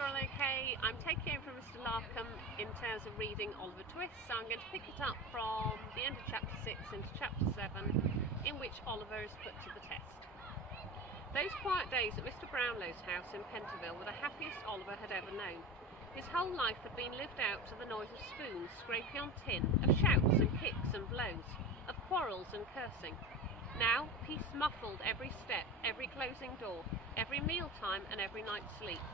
you're all okay. I'm taking over Mr. Larkham in terms of reading Oliver Twist, so I'm going to pick it up from the end of chapter 6 into chapter 7, in which Oliver is put to the test. Those quiet days at Mr. Brownlow's house in Pentonville were the happiest Oliver had ever known. His whole life had been lived out to the noise of spoons scraping on tin, of shouts and kicks and blows, of quarrels and cursing. Now, peace muffled every step, every closing door, every mealtime and every night's sleep.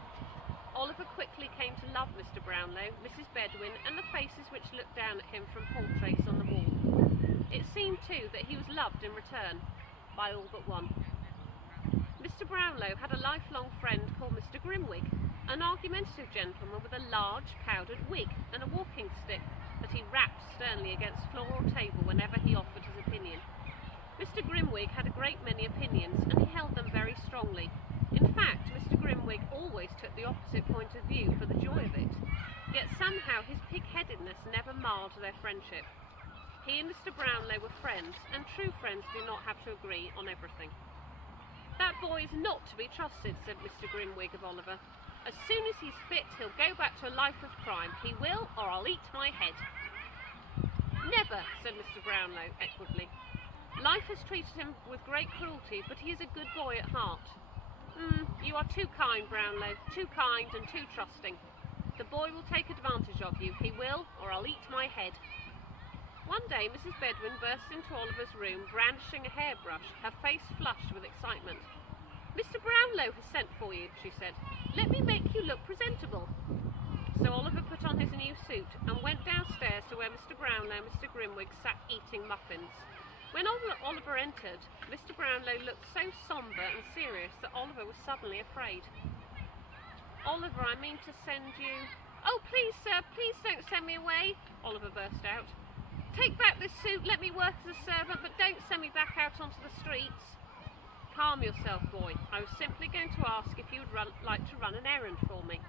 Oliver quickly came to love Mr. Brownlow, Mrs. Bedwin, and the faces which looked down at him from portraits on the wall. It seemed, too, that he was loved in return, by all but one. Mr. Brownlow had a lifelong friend called Mr. Grimwig, an argumentative gentleman with a large powdered wig and a walking stick that he rapped sternly against floor or table whenever he offered his opinion. Mr. Grimwig had a great many opinions, and he held them very strongly. In fact, Mr. Grimwig always took the opposite point of view for the joy of it, yet somehow his pig-headedness never marred their friendship. He and Mr. Brownlow were friends, and true friends do not have to agree on everything. "That boy is not to be trusted," said Mr. Grimwig of Oliver. "As soon as he's fit, he'll go back to a life of crime. He will, or I'll eat my head." "Never," said Mr. Brownlow equably. "Life has treated him with great cruelty, but he is a good boy at heart." You are too kind, Brownlow, too kind and too trusting. The boy will take advantage of you. He will, or I'll eat my head." One day Mrs. Bedwin burst into Oliver's room, brandishing a hairbrush, her face flushed with excitement. "Mr. Brownlow has sent for you," she said. "Let me make you look presentable." So Oliver put on his new suit and went downstairs to where Mr. Brownlow and Mr. Grimwig sat eating muffins. When Oliver entered, Mr. Brownlow looked so sombre and serious that Oliver was suddenly afraid. "Oliver, I mean to send you—" "Oh, please, sir, please don't send me away," Oliver burst out. "Take back this suit, let me work as a servant, but don't send me back out onto the streets." "Calm yourself, boy. I was simply going to ask if you would like to run an errand for me."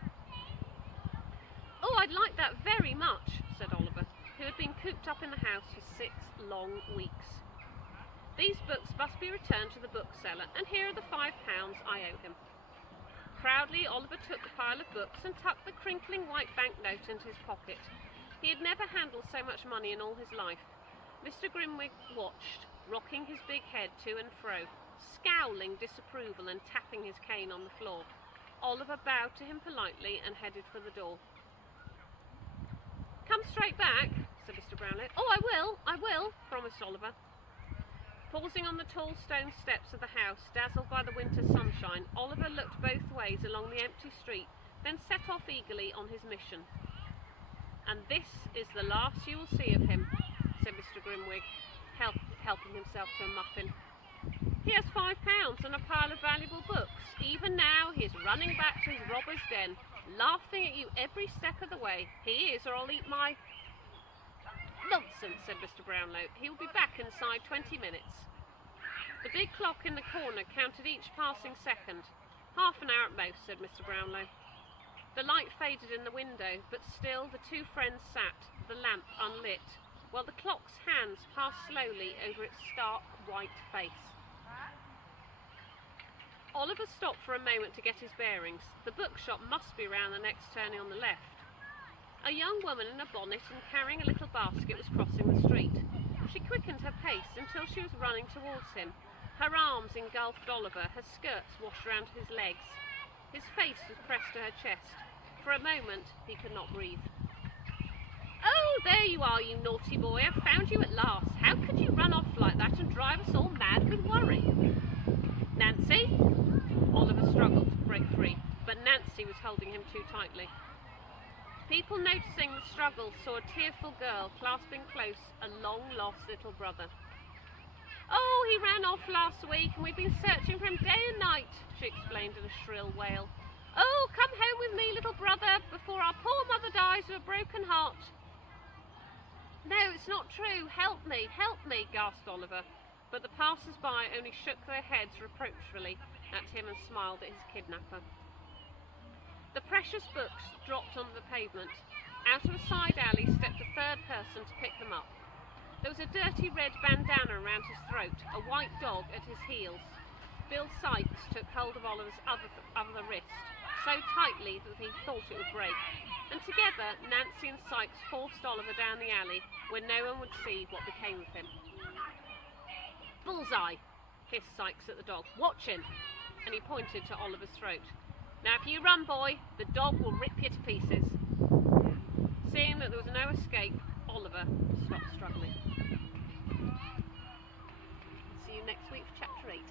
"Oh, I'd like that very much," said Oliver, who had been cooped up in the house for 6 long weeks. "These books must be returned to the bookseller, and here are the £5 I owe him." Proudly, Oliver took the pile of books and tucked the crinkling white banknote into his pocket. He had never handled so much money in all his life. Mr. Grimwig watched, rocking his big head to and fro, scowling disapproval and tapping his cane on the floor. Oliver bowed to him politely and headed for the door. "Come straight back," said Mr. Brownlow. "Oh, I will," promised Oliver. Pausing on the tall stone steps of the house, dazzled by the winter sunshine, Oliver looked both ways along the empty street, then set off eagerly on his mission. "And this is the last you will see of him," said Mr. Grimwig, helping himself to a muffin. "He has £5 and a pile of valuable books. Even now he is running back to his robber's den, laughing at you every step of the way. He is, or I'll eat my—" "Nonsense," said Mr. Brownlow. "He will be back inside 20 minutes. The big clock in the corner counted each passing second. "Half an hour at most," said Mr. Brownlow. The light faded in the window, but still the two friends sat, the lamp unlit, while the clock's hands passed slowly over its stark white face. Oliver stopped for a moment to get his bearings. The bookshop must be round the next turning on the left. A young woman in a bonnet and carrying a little basket was crossing the street. She quickened her pace until she was running towards him. Her arms engulfed Oliver, her skirts washed round his legs. His face was pressed to her chest. For a moment he could not breathe. "Oh, there you are, you naughty boy. I've found you at last. How could you run off like that and drive us all mad with worry?" "Nancy?" Oliver struggled to break free, but Nancy was holding him too tightly. People noticing the struggle saw a tearful girl clasping close a long-lost little brother. "Oh, he ran off last week and we've been searching for him day and night," she explained in a shrill wail. "Oh, come home with me, little brother, before our poor mother dies of a broken heart." "No, it's not true. Help me, gasped Oliver. But the passers-by only shook their heads reproachfully at him and smiled at his kidnapper. The precious books dropped onto the pavement. Out of a side alley stepped a third person to pick them up. There was a dirty red bandana around his throat, a white dog at his heels. Bill Sykes took hold of Oliver's other wrist. so tightly that he thought it would break, and together Nancy and Sykes forced Oliver down the alley where no one would see what became of him. "Bullseye!" hissed Sykes at the dog. "Watch him!" And he pointed to Oliver's throat. "Now if you run, boy, the dog will rip you to pieces." Seeing that there was no escape, Oliver stopped struggling. See you next week for Chapter 8.